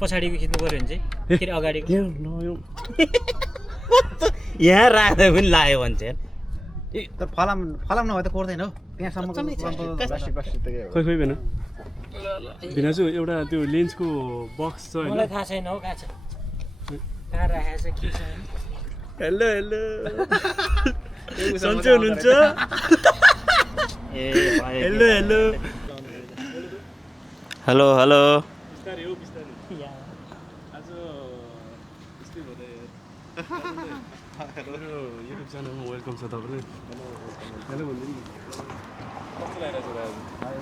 पछाडिको खिच्नु पर्यो भने चाहिँ फेरि अगाडिको यहाँ राख्दै पनि लाग्यो भने चाहिँ तर फलाम नभए त कोर्दैन हौ त्यहाँसम्म खोइ खोइ भएन भिनाजु एउटा त्यो लेन्सको बक्स छ मलाई थाहा छैन हौ कहाँ छ कहाँ राखेको छ के छ हेलो हेलो सन्चै हुनुहुन्छ हेलो हेलो हेलो हेलो बिस्तारै हो बिस्तारै आज यस्तै भयो मेरो युट्युब च्यानलमा वेलकम छ तपाईँलाई हेलो भन्दै कस्तो लागिरहेको छ आज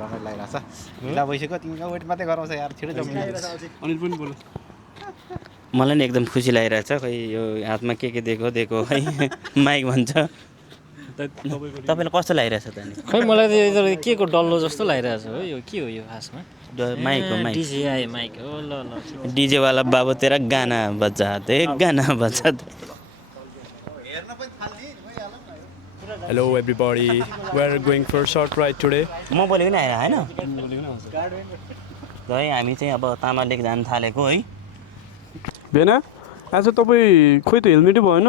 रमाइलो लागिरहेको छ ढिला भइसक्यो तिमीको वेट मात्रै गराउँछ यार छिटो जम्नु अनिल पनि बोल मलाई नि एकदम खुसी लागिरहेछ खै यो हातमा के दिएको है माइक भन्छ तपाईँलाई कस्तो लागिरहेछ त नि खै मलाई त यो के को डल्लो जस्तो लागिरहेछ हो यो के हो यो खासमा माइक हो माइक डिजिआई माइक हो ल डीजे वाला बाबू तेरा गाना बजा दे गाना बजा दे hello everybody we are going for short ride today म बोलेको नि आएर होइन है हामी चाहिँ अब तामा लेक जान थालेको है भेना आज तपाईँ खोइ त हेलमेटै भएन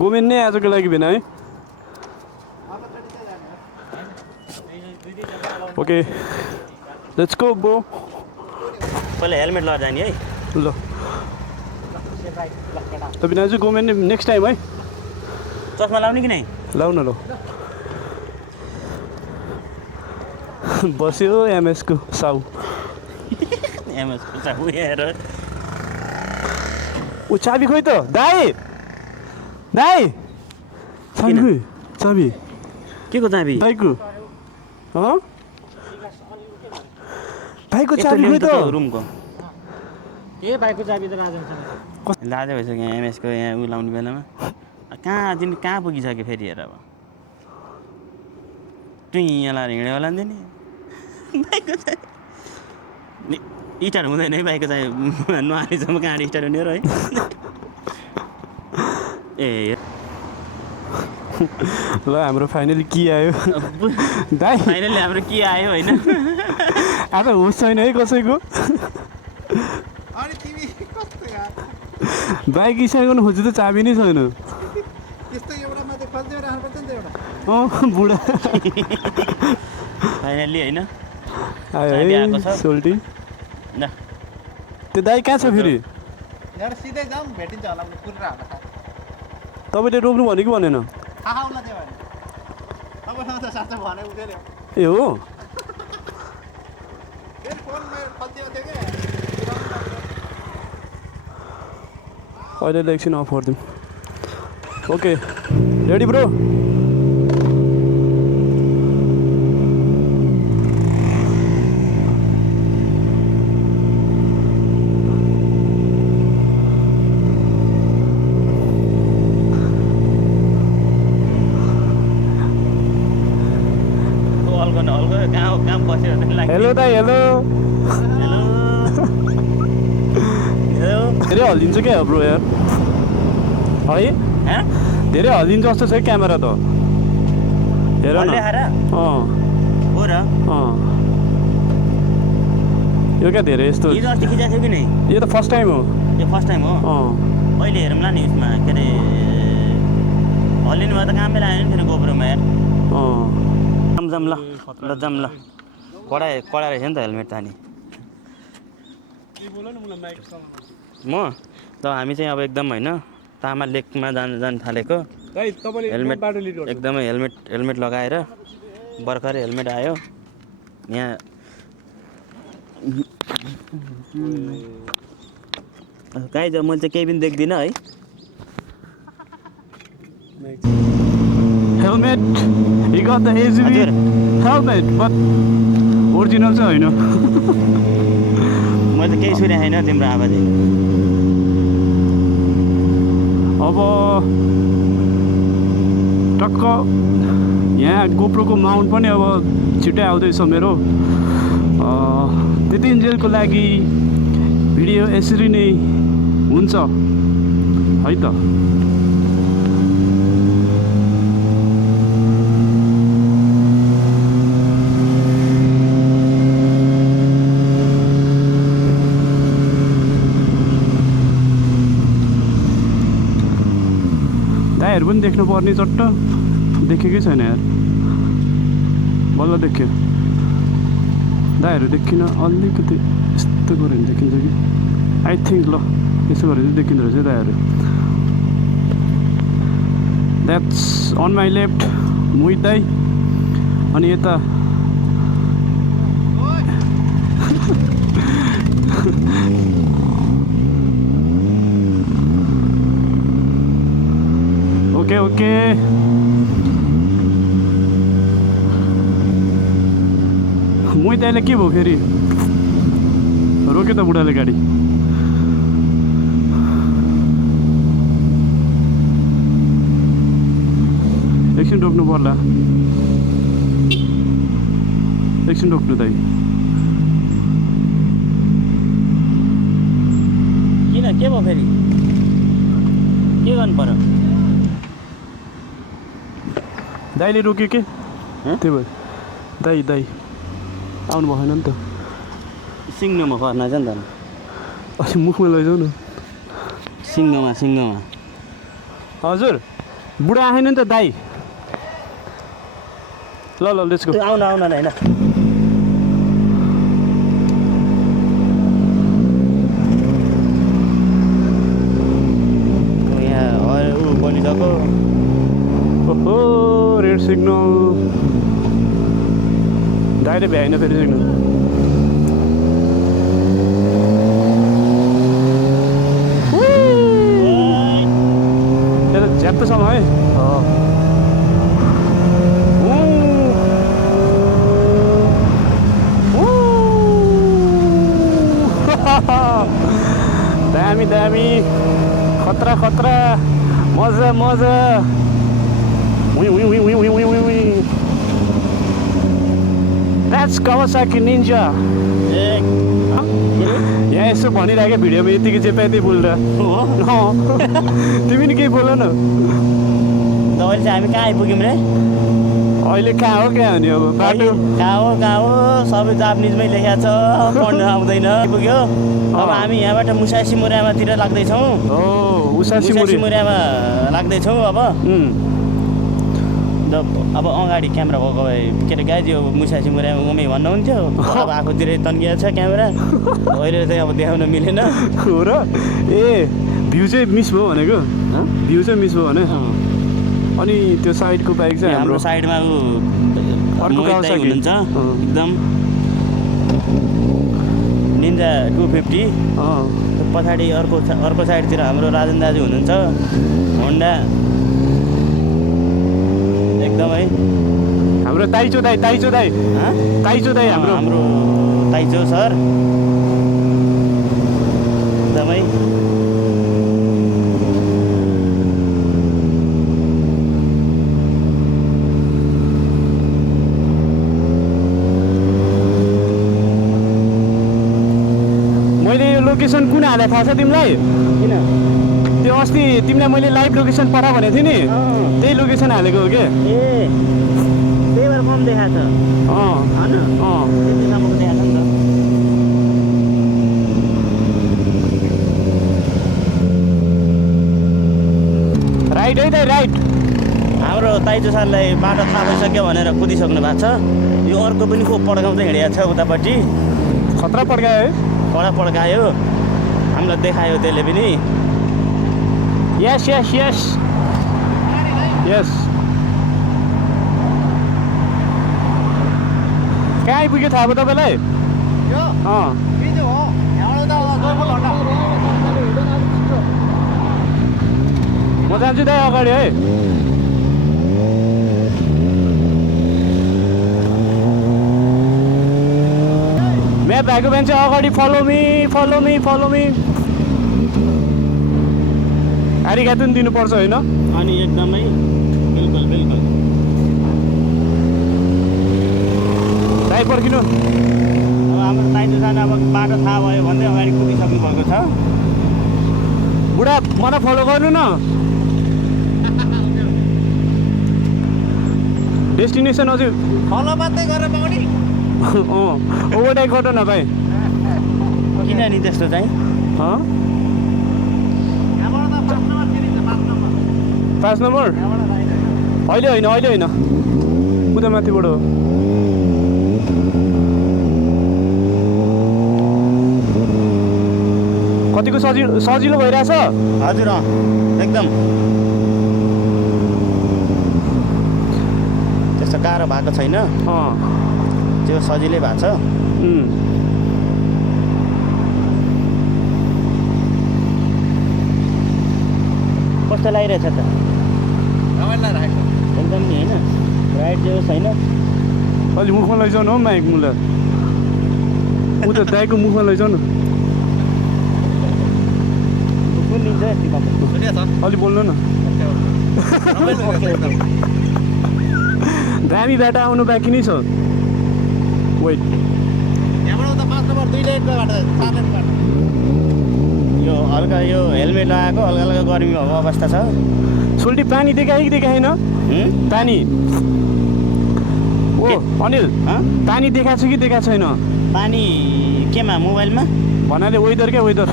गोमेन नै आजको लागि भेना है ओके लेट्स गो ब्रो पहिला हेलमेट लगाएर जाने है ल त बिना चाहिँ गोमेन नेक्स्ट टाइम है चस्मा लाउने कि नै लाउ न ल बस्यो एमएसको साउ ऊ चाबी खोइ त दाई दाई चाबी खोइ चाबी के को चाबी भाइको भाइको चाबी खोइ त रुमको ए भाइको चाबी त राजा लाजै भइसक्यो एमएसको यहाँ उ लाउने बेलामा कहाँ पुगिसक्यो फेरि हेर अब त्यही यहाँ लाएर हिँड्यो होला नि बाइकको चाबी स्टार्ट हुँदैन है बाइकको चाबी नआएसम्म कहाँ स्टार्ट हुने र है ए ल हाम्रो फाइनली के आयो दाइ फाइनली हाम्रो के आयो होइन आज होस् छैन है कसैको अनि तिमी कस्तो यार बाइक स्टार्ट गर्नु खोज्छु त चाबी नै छैन त्यस्तो एउटा मात्रै खोल्दै राख्नुपर्छ नि त एउटा बुढा फाइनली होइन आयो चाबी आएको छ। है सोल्टी ल त्यो दाइ कहाँ छ फेरि यहाँ सिधै जाउँ भेटिन्छ होला पुरा होला तपाईँले रोक्नु भनेको भनेन थाहा होला त्यो भने तपाईँसँग त साँच्चै भने उठेर ए हो फेरि फोनमा खोल्दियो थियो कि अहिले एकछिन अफ गरिदिउँ ओके रेडी ब्रो हेलो दाइ हेलो धेरै हल्लिन्छ क्या ब्रो यार है धेरै हल्लिन्छ जस्तो छ है क्यामेरा त हेर न हो र यो क्या धेरै यस्तो हिजो अस्ति खिचाएको थियो कि नै यो त फर्स्ट टाइम हो यो फर्स्ट टाइम हो अहिले हेरौँला नि यसमा के अरे हल्लिनु भयो त कामै लाग्यो नि फेरि गोप्रोमा यार जाम ल जाम ल कडा रहेछ नि त हेलमेट त नि म त हामी चाहिँ अब एकदम होइन तामा लेकमा जान थालेको एकदमै हेलमेट लगाएर भर्खरै हेलमेट आयो यहाँ कहीँ त मैले चाहिँ केही पनि देख्दिनँ है helmet he got the ACV helmet but original चाहिँ होइन मैले त केही सुनेको छैन तिम्रो आवाज अब टक्क यहाँ गोप्रोको माउन्ट पनि अब छिट्टै आउँदैछ मेरो त्यतिन्जेलको लागि भिडियो यसरी नै हुन्छ है त पनि देख्नु पर्ने चट्ट देखेकै छैन यार बल्ल देख्यो दाइहरू देखिन अलिकति यस्तो गऱ्यो भने देखिन्छ कि आई थिङ्क ल यसो गरेर चाहिँ देखिँदो रहेछ दाइहरू द्याट्स अन माई लेफ्ट मोहित दाई अनि यता ओके ओके मोहित दाइले के भयो फेरि रोक्यो त बुढाले गाडी एकछिन रोक्नु पर्ला एकछिन रोक्नु दाइ किन के भयो फेरि के गर्नु पर्यो दाइले रोक्यो के त्यही भयो दाइ दाइ आउनु भएन नि त सिङ्गोमा पर्न छ नि त अलि मुखमा लैजाऊ न सिङ्गोमा हजुर बुढा आएन नि त दाइ ल ल लेट्स गो आउन न होइन यहाँ ऊ बनिसक्यो ओहो रेड सिग्नल दाइले भ्याएन फेरि सिग्नल यता झ्याप्पसम्म है दामी दामी खतरा खतरा मजा मजा That's Kawasaki Ninja. यहाँ यसो भनिरहेको भिडियोमा यतिकै जे पाए त्यही बोलेर तिमी नि केही बोल न तपाईँले चाहिँ हामी कहाँ आइपुग्यौँ रे अहिले कहाँ हो क्या हो नि अब बाटो कहाँ हो सबै जापानिजमै लेखेको छ पढ्नु आउँदैन आइपुग्यो अब हामी यहाँबाट मुसासी मुरामातिर लाग्दैछौँ मुसासी मुरामा लाग्दैछौँ अब अगाडि क्यामेरा भएको भए के अरे गाइज यो मुसासी मुरामा उमै भन्नुहुन्थ्यो अब आफूतिरै तन्किएको छ क्यामेरा अहिले चाहिँ अब देखाउन मिलेन हो र ए भ्यू चाहिँ मिस भयो भनेको भ्यू चाहिँ मिस भयो भने अनि त्यो साइडको बाइक चाहिँ हाम्रो साइडमा हुनुहुन्छ एकदम निन्जा 250 पछाडि अर्को साइडतिर हाम्रो राजन दाजु हुनुहुन्छ होन्डा एकदमै हाम्रो ताइचो दाइ हाम्रो ताइचो सर एकदमै लोकेसन कुन हाले थाहा छ तिमीलाई किन त्यो अस्ति तिमीलाई मैले लाइभ लोकेसन पठा भनेको थिएँ नि त्यही लोकेसन हालेको हो क्या ए त्यही भएर कम देखाएको छ होइन त्यतिसम्मको देखाएको छ नि त राइट है त राइट हाम्रो ताइजो सरलाई बाटो थाहा भइसक्यो भनेर कुदिसक्नु भएको छ यो अर्को पनि को पड्काउँदै हिँडेको छ उतापट्टि खतरा पड्कायो है कडा पड्कायो हामीलाई देखायो त्यसले पनि यस यस यस यस कहाँ आइपुग्यो थाहा भयो तपाईँलाई म जान्छु दाइ अगाडि है म्याप भएको मान्छे अगाडि फलो मी आरिघातु नि दिनुपर्छ होइन अनि एकदमै बिल्कुल दाइ पर्खिनु अब हाम्रो ताइजो जान अब बाटो थाहा भयो भन्दै अगाडि कुदिसक्नु भएको छ बुढा मलाई फलो गर्नु न डेस्टिनेसन अझै फलो मात्रै गरेर पाउने ओभरटेक गर्नु न भाइ किन नि त्यस्तो चाहिँ 5 नम्बर अहिले होइन उता माथिबाट हो कतिको सजिलो भइरहेछ हजुर एकदम त्यस्तो गाह्रो भएको छैन त्यो सजिलै भएको छ कस्तो लागिरहेछ त एकदम नि होइन राइट जो छैन अलि मुखमा लैजाउनु हो माइक मुला उता दाइको मुखमा लैजाउनु सुनिन्छ अलि बोल्नु न दामी बाटो आउनु बाँकी नै छ वेट यो हल्का यो हेलमेट लगाएको हल्का हल्का गर्मी भएको अवस्था छ सोल्टी पानी देखायो कि देखाएन पानी ओ अनिल पानी देखाएको छ कि देखाएको छैन पानी केमा मोबाइलमा भन्नाले वेदर क्या वेदर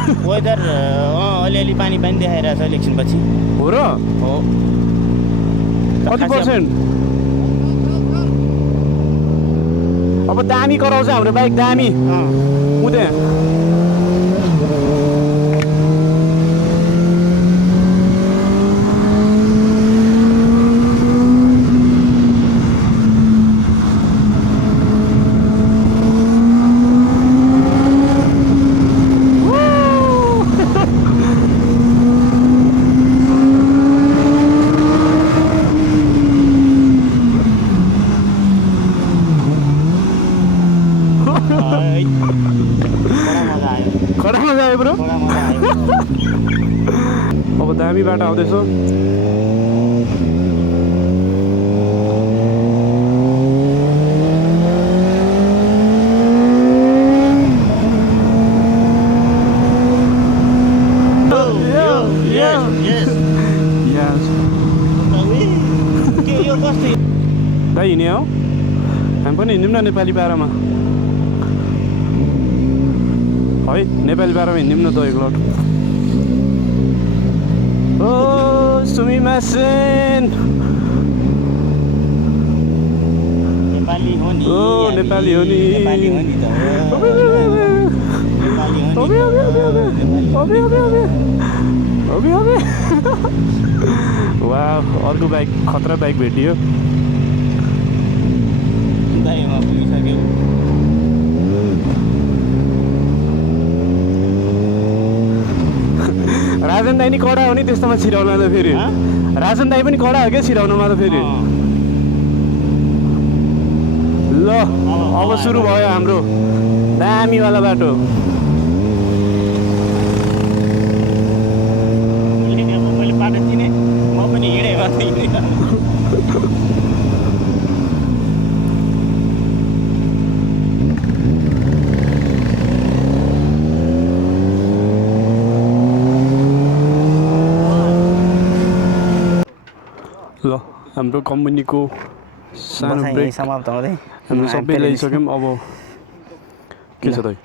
अलिअलि पानी देखाइरहेछ इलेक्सन पछि हो र हो कति पर्सेन्ट अब दामी कराउँछ हाम्रो बाइक दामी उतै अब दामी बाटो आउँदैछ दाइ हिँड्ने हौ हामी पनि हिँड्यौँ न नेपाली पारामा है नेपाली पारामा हिँड्यौँ न त एक लट ओ सुमिमासेन नेपाली हो नि नेपाली हो नि त वाह अर्को बाइक खतरा बाइक भेटियो दाइमा पुगिसक्यो राजन दाई नि कडा हो नि त्यस्तोमा छिराउनमा त फेरि राजन दाई पनि कडा हो क्या छिराउनमा त फेरि ल अब सुरु भयो हाम्रो दामीवाला बाटो मैले बाटो चिने म पनि हिँडेँ ल हाम्रो कम्पनीको सानो ब्रेक समाप्त हुँदै हामी सबै ल्याइसक्यौँ अब के छ दाइ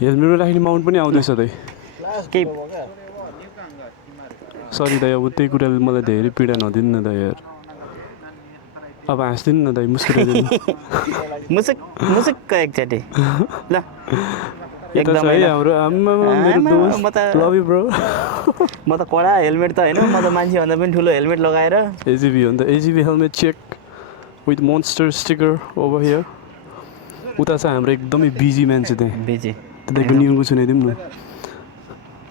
हेलमेटमा राख्ने माउन्ट पनि आउँदैछ दाइ केही सरी दाइ अब त्यही कुराले मलाई धेरै पीडा नदिनु न दाइ यार अब हाँस्दिनु न दाइ मुस्कुराइदिनु मुसुक्क एकचोटि ल एकदम है हाम्रो आमा मेरो दोस्त लभ यु ब्रो म त कडा हेलमेट त होइन म त मान्छेभन्दा पनि ठुलो हेलमेट लगाएर एजिबी हो नि त AGV helmet check with Monster sticker over here उता छ हाम्रो एकदमै बिजी मान्छे त्यहाँ बिजी दाइको नियमको सुनाइदिउँ न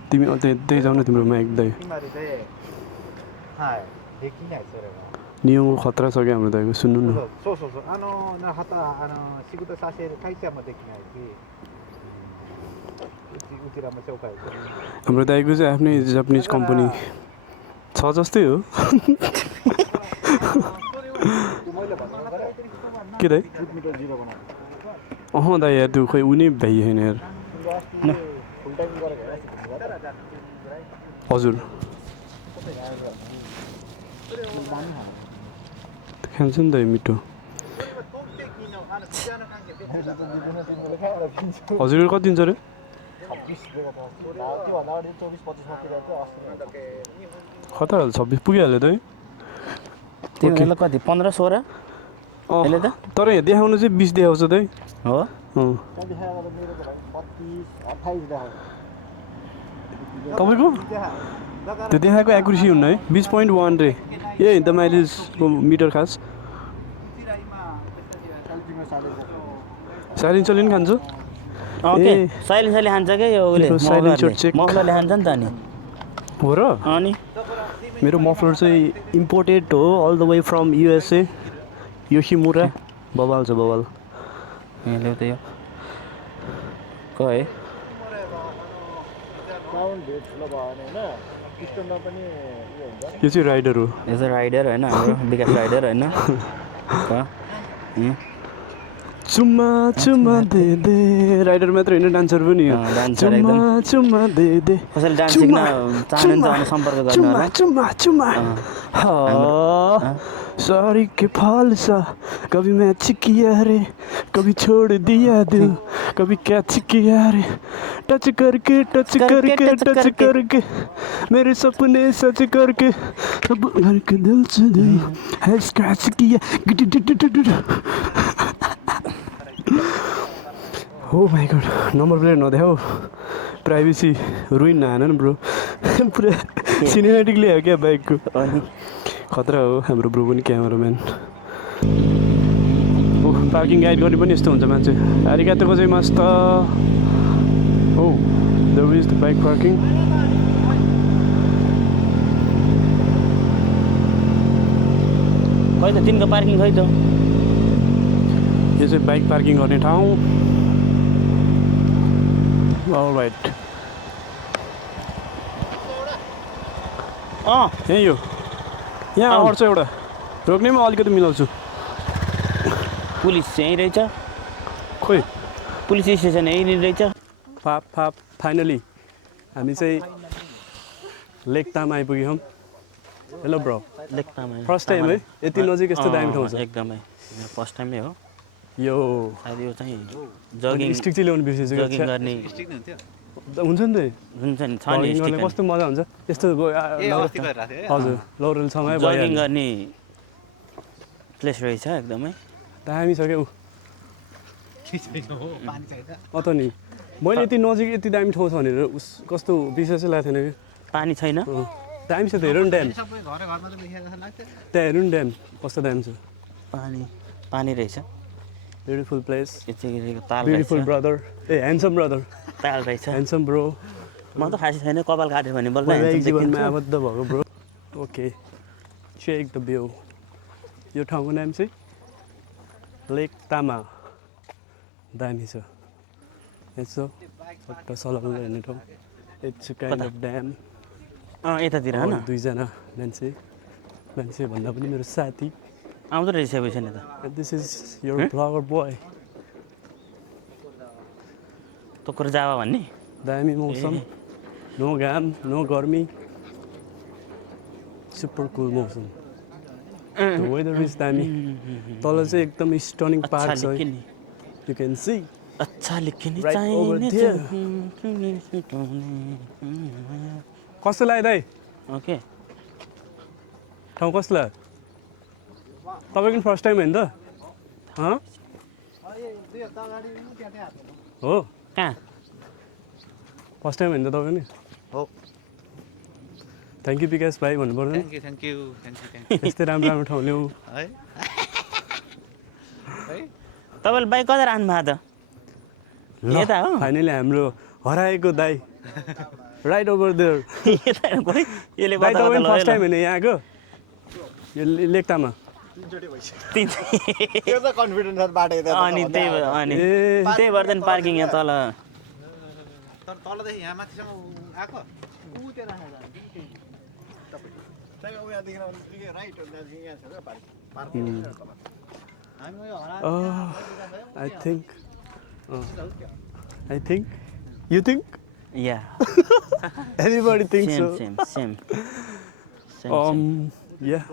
तिमी त्यही जाऊ न तिम्रो माइक दाइ नियमको खतरा छ क्या हाम्रो दाइको सुन्नु न हाम्रो दाइको चाहिँ आफ्नै जापानिज कम्पनी छ जस्तै हो के दाइ दाइ यार त्यो खोइ उनी भाइ होइन यार हजुर खान्छ नि त मिठो हजुर कति दिन्छ अरे कता 26 पुगिहाल्यो त है तिमीहरूलाई कति 15-16 अहिले त तर यहाँ देखाउनु चाहिँ 20 देखाउँछ त है हो तपाईँको त्यो देखाएको एक्युरेसी हुन्न है 20.1 रे ए द माइलेजको मिटर खास साइलेन्स चले नि खान्छ ओके साइलेन्सले खान्छ क्या यो उसले साइलेन्सर चेक मफलरले खान्छ नि त नि हो र अनि मेरो मफलर चाहिँ इम्पोर्टेड हो all the way from USA Yoshimura बबाल छ बबाल यहाँ ल्याउ त यो है यो चाहिँ राइडर हो यो चाहिँ राइडर होइन हाम्रो विकास राइडर होइन चुम्मा चुम्मा दे दे राइडर मात्र होइन डान्सर पनि हो डान्सर चुम्मा चुम्मा दे दे कसैले डान्स सिक्न चाहनुहुन्छ भने सम्पर्क गर्नु होला चुम्मा चुम्मा सॉरी के फल सा कभी मैं चिकिया रे कभी छोड़ दिया दिल कभी क्या चिकिया रे टच करके मेरे सपने सच करके सब करके दिल से दिल है स्क्रैच किया हो माय गॉड नंबर प्लेट नदेखाऊ प्राइवेसी रुइन नहान न ब्रो पुरा सिनेमेटिक ल्यायो क्या बाइकको खतरा हो हाम्रो ब्रो पनि क्यामेराम्यान ओ पार्किङ गाइड गर्ने पनि यस्तो हुन्छ मान्छे आरिगातो गोजाइमास त हो there is the bike parking खै त तिनको पार्किङ खै त यो चाहिँ बाइक पार्किङ गर्ने ठाउँ अलराइट यही हो यहाँ अड्छ एउटा रोक्नेमा अलिकति मिलाउँछु पुलिस यहीँ रहेछ खोइ पुलिस स्टेसन यहीँ रहेछ फाइनली हामी चाहिँ लेकताम आइपुग्यौँ हेलो ब्रो लेकताम फर्स्ट टाइम है यति नजिक यस्तो दामी ठाउँ छ एकदमै फर्स्ट टाइमै हो यो सायद यो चाहिँ जगिङ स्टिक चाहिँ ल्याउनु बिर्सेछु जगिङ गर्ने हुन्छ नि त हुन्छ नि छ नि जगिङ गर्ने कस्तो मजा हुन्छ यस्तो हजुर लौरेल सँगै जगिङ गर्ने प्लेस रहेछ एकदमै दामी छ क्या अत नि मैले यति नजिक यति दामी ठाउँ छ भनेर कस्तो विश्वासै लागेको थिएन कि पानी छैन दामी छ त हेर न ड्याम त्यहाँ हेर्नु नि ड्याम कस्तो दामी छ पानी रहेछ ब्युटिफुल प्लेस ताल beautiful brother A handsome brother ताल रहेछ ह्यान्डसम ब्रो म त खासै छैन कपाल काट्यो भने बल्ल वैवाहिक जीवनमा आबद्ध भएको bro okay check the view यो ठाउँको नाम चाहिँ लेक तामा दामी छ यसो पट्ट सलल हेर्ने ठाउँ इट्स काइन्ड अफ ड्याम यतातिर होइन दुईजना मान्छे भन्दा पनि मेरो साथी आउँदो रहेछ पैसा नि त this is your blogger boy तोकर जावा भन्ने दामी मौसम नो घाम नो गर्मी सुपर कुल मौसम द वेदर इज दामी तल चाहिँ एकदम स्टनिङ पार्क छ यु क्यान सी अच्छा लेकिन कस्तो लाग्यो दाइ ओके ठाउँ कस्तो लाग्यो तपाईँको फर्स्ट टाइम होइन त हो कहाँ फर्स्ट टाइम होइन त तपाईँ नि हो थ्याङ्क यू विकास भाइ भन्नु पर्दैन थ्याङ्क यू यस्तै राम्रो राम्रो ठाउँ ल्याऊ है तपाईँले बाइक कता राख्नु भएको त यता हो फाइनली हाम्रो हराएको दाइ राइट ओभर देयर यसले फर्स्ट टाइम होइन यहाँ आएको यो लेकतामा अनि त्यही भएर त पार्किङ यहाँ तल तलदेखि यहाँ माथिसम्म आएको I think you think yeah everybody thinks so same yeah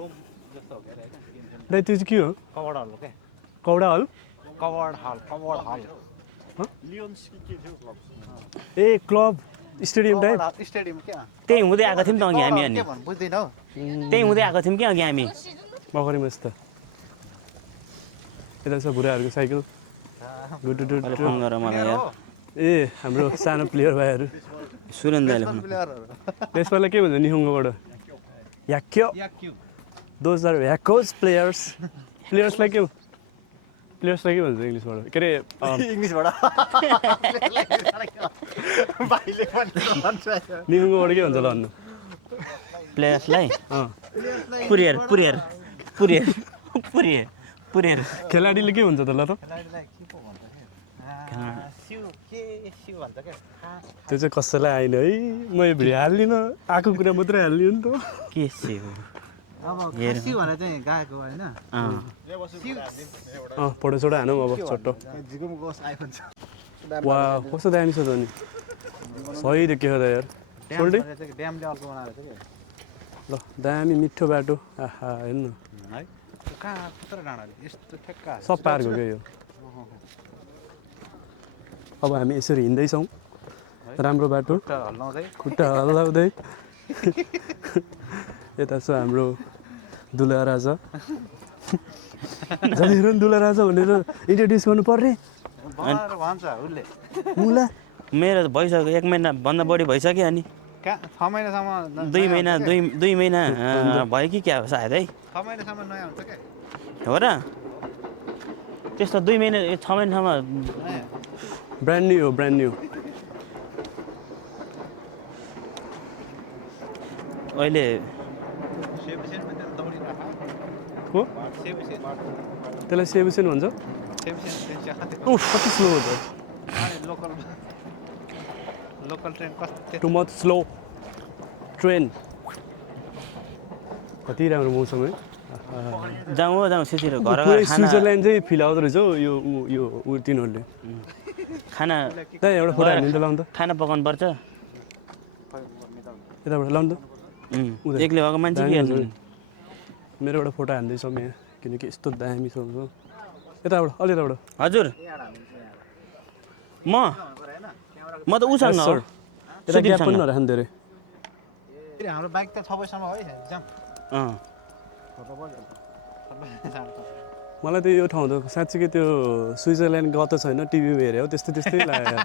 दाइ त्यो चाहिँ के हो कवर्ड हल के कौडा हल कवर्ड हल ए क्लब स्टेडियम टाइप स्टेडियम के त्यही हुँदै आएको थियौँ त अघि हामी अनि के भन्नु बुझ्दिनँ हौ त्यही हुँदै आएको थियौँ कि अघि हामी मकरीमा यस्तो यता छ बुढाहरूको साइकल गुड अहिले फोन गर मलाई यार ए हाम्रो सानो प्लेयर भाइहरू सुरेन्द्रले फोन प्लेयरहरू त्यसपालि के भन्छ निहुङ्गोबाट याक्यो दोज आर ह्याकोज प्लेयर्सलाई के के भन्छ इङ्ग्लिसबाट के अरे इङ्ग्लिसबाट भाइले भन्छ निहुङ्गोबाट के भन्छ ल भन्नु प्लेयर्सलाई अँ पुरियर पुरियर पुरियर पुरियर पुरियर खेलाडीले के भन्छ त ल त सिउ भन्छ क्या त्यो चाहिँ कसैलाई आइन है म यो भिडियो हाल्दिनँ आएको कुरा मात्रै हाल्ने हो नि त के से हो अब सिउ भनेर चाहिँ गाएको होइन फोटोसोटो हानौँ अब छोटो झिकुमको आइफोन छ वा कस्तो दामी छ त नि सही देख्यो त यार सोल्टी ड्याम लेभलको बनाएर छ कि ल दामी मिठो बाटो आहा हेर्नु है कहाँ कत्रो डाँडा यस्तो ठेक्का सब पार्क हो क्या यो अब हामी यसरी हिँड्दैछौँ राम्रो बाटो हल्लाउँदै खुट्टा हल्लाउँदै यता छ हाम्रो दुला राजा जतिखेर पनि दुला राजा भनेर इन्ट्रोड्युस गर्नु पर्ने भन्छ उसले मुला मेरो त भइसक्यो 1 महिनाभन्दा बढी भइसक्यो अनि कहाँ 6 महिनासम्म 2 महिना 2 महिना भयो कि क्या हो सायद है 6 महिनासम्म नयाँ हुन्छ क्या हो र त्यस्तो 2 महिना 6 महिनासम्म ब्रान्ड न्यू हो ब्रान्ड न्यू अहिले हो त्यसलाई सेबुसेन भन्छ उफ कति स्लो हो त लोकल ट्रेन कस्तो टु मच स्लो ट्रेन कति राम्रो मौसम है जाउँ हो जाउँ सितिर घर पुरै खाना स्विजरल्यान्ड चाहिँ फिल आउँदो रहेछ हौ यो तिनीहरूले खाना त्यहाँ एउटा फोटो हाल्नु त लाउनु त खाना पकाउनु पर्छ यताबाट लाउनु त एक्लै भएको मान्छे के हेर्नु मेरो एउटा फोटो हान्दैछौँ यहाँ किनकि यस्तो दामी छ यताबाट अलि यताबाट हजुर म त उसँग हो यता ग्याप पनि नराख्नु धेरै हाम्रो बाइक त 6 बजीसम्म है जाम मलाई त यो ठाउँ त साँच्चीकै त्यो स्विजरल्यान्ड गएको छैन टिभीमा हेरेँ हो त्यस्तै लाग्यो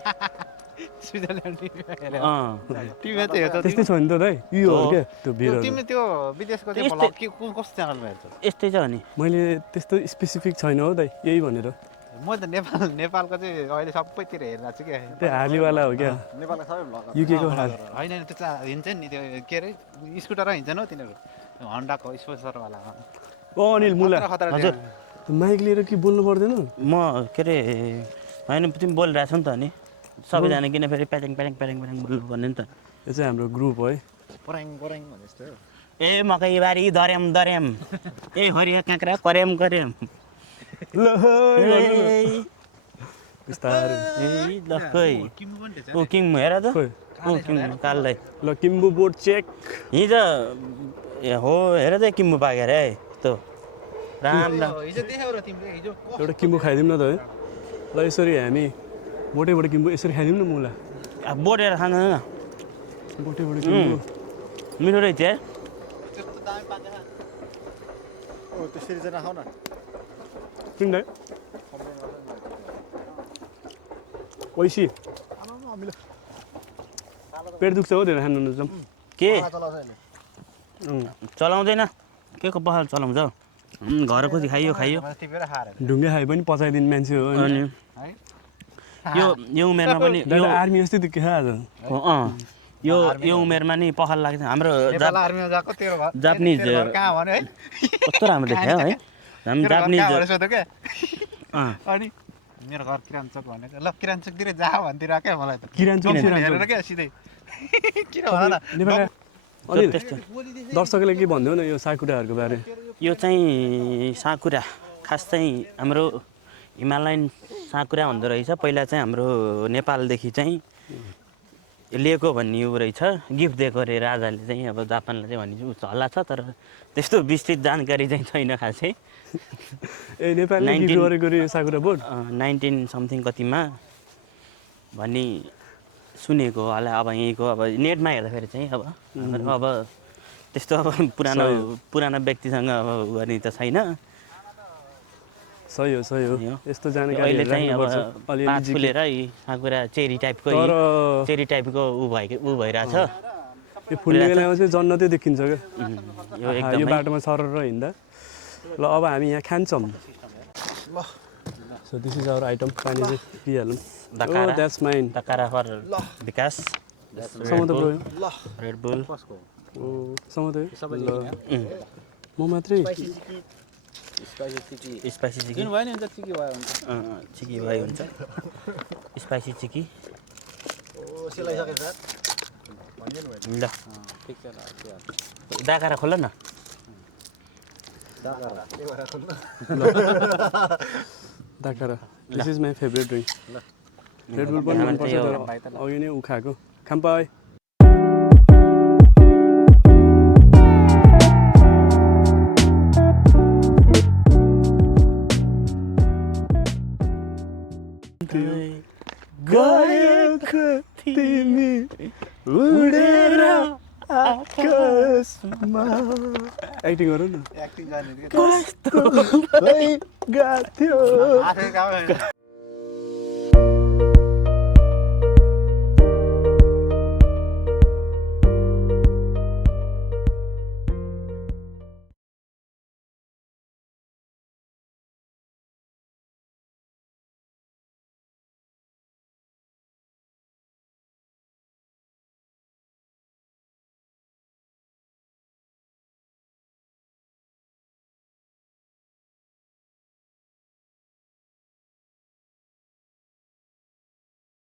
स्विजरल्यान्ड टिभी त हेर्छ त्यस्तै छ नि त दाइ यो हो क्या त्यो भिडियो तिमी त्यो विदेशको चाहिँ भ्लग के कस्तो च्यानलमा हेर्छौ यस्तै छ नि मैले त्यस्तो स्पेसिफिक छैन हो दाइ यही भनेर म त नेपालको चाहिँ अहिले सबैतिर हेरिरहेको छु क्या त्यो हालीवाला हो क्या नेपालको सबै भ्लग युकेको हाल होइन त्यो चाहिँ हिँड्छ नि त्यो के अरे स्कुटर हिँड्छन् हौ तिनीहरू हन्डाको स्पोन्सरवाला ओ अनिल मुला खतरा हजुर माइक लिएर के बोल्नु पर्दैन म के अरे होइन तिमी बोलिरहेको छ नि त अनि सबैजना किन फेरि प्याटिङ प्याटिङ प्याटिङ प्याटिङ बोल्नु पर्ने नि त यो चाहिँ हाम्रो ग्रुप हो है पराङ पराङ भने जस्तो हो ए मकैबारी दर्याम दर्याम ए हरिया काँक्रा कर्याम कर्याम ल ए बिस्तारै ल खोइ किम्बु पनि थिएछ ओ किङ हेर त खोइ ओ किङ काललाई ल किम्बु बोर्ड चेक हिजो ए हो हेर त किम्बु पाक्यो अरे है त्यो राम्रो हिजो देख्यौ र तिमीले हिजो एउटा किम्बु खाइदिउँ न त है ल यसरी हामी बोटेबाट किम्बु यसरी खाइदिउँ न मुला बोटेर खाँदैन न बोटेबाट किम्बु मिठो रहेछ है त्यस्तो दामी पाक्छ ओ त्यसरी चाहिँ नखाऊ न किन दाइ पैसी पेट दुख्छ हो धेरै खानु नजाउँ के चलाउँदैन के को पसल चलाउँछ घर कति खाइयो खाइयो टिपेर खाएर ढुङ्गा खाए पनि पचाइदिने मान्छे हो अनि है यो उमेरमा पनि दादा आर्मी जस्तै दुख्यो आज यो उमेरमा नि पखाल लाग्छ हाम्रो नेपाल आर्मीमा गएको तेरो घर जापानिज कहाँ भन्यो है कस्तो राम्रो देख्यो है हामी जापानिज सोध्यो क्या अनि मेरो घर किरानचोक भनेको ल किरानचोकतिर जा भन्दिएर क्या मलाई त किरानचोक हेरेर क्या सिधै किन भन न नेपाल अनिल त्यस्तो दर्शकले के भन्दियो न यो साकुराहरूको बारे यो चाहिँ साकुरा खास चाहिँ हाम्रो हिमालयन साकुरा हुँदो रहेछ पहिला चाहिँ हाम्रो नेपालदेखि चाहिँ लिएको भन्ने उ रहेछ गिफ्ट दिएको अरे राजाले चाहिँ अब जापानलाई चाहिँ भन्ने हल्ला छ तर त्यस्तो विस्तृत जानकारी चाहिँ छैन खासै ए नेपालले गिफ्ट गरेको रे साकुरा बोर्ड 19 समथिङ कतिमा भन्ने सुनेको होला अब यहीँको अब नेटमा हेर्दाखेरि चाहिँ अब हाम्रो अब त्यस्तो अब पुरानो व्यक्तिसँग अब गर्ने त छैन सही हो यो। यस्तो जानकारी अहिले चाहिँ अब अलिअलि पात फुलेर साकुरा चेरी टाइपको ऊ भइरहेछ यो फुल्ने बेलामा चाहिँ जन्नतै देखिन्छ क्या यो यो एकदमै बाटोमा सरर हिँड्दा ल अब हामी यहाँ खान्छौँ so this is our item पानी चाहिँ पिइहालौँ दकारा द्याट्स माइन दकारा फर विकास समाउनु त रेड बुल समाउनु ल म मात्रै स्पाइसी चिकी भयो नि हुन्छ चिकी भयो हुन्छ चिकी भयो हुन्छ स्पाइसी चिकी ल ठिक छ ल दकारा खोल न दाकारा this is my favourite drink Red Bull पनि मनपर्छ तर अघि नै उखाएको खाम्पाई गएको तिमी उडेर आकाशमा एक्टिङ गरौँ न एक्टिङ गर्ने कस्तो भइगएको थियो आफै गाउँ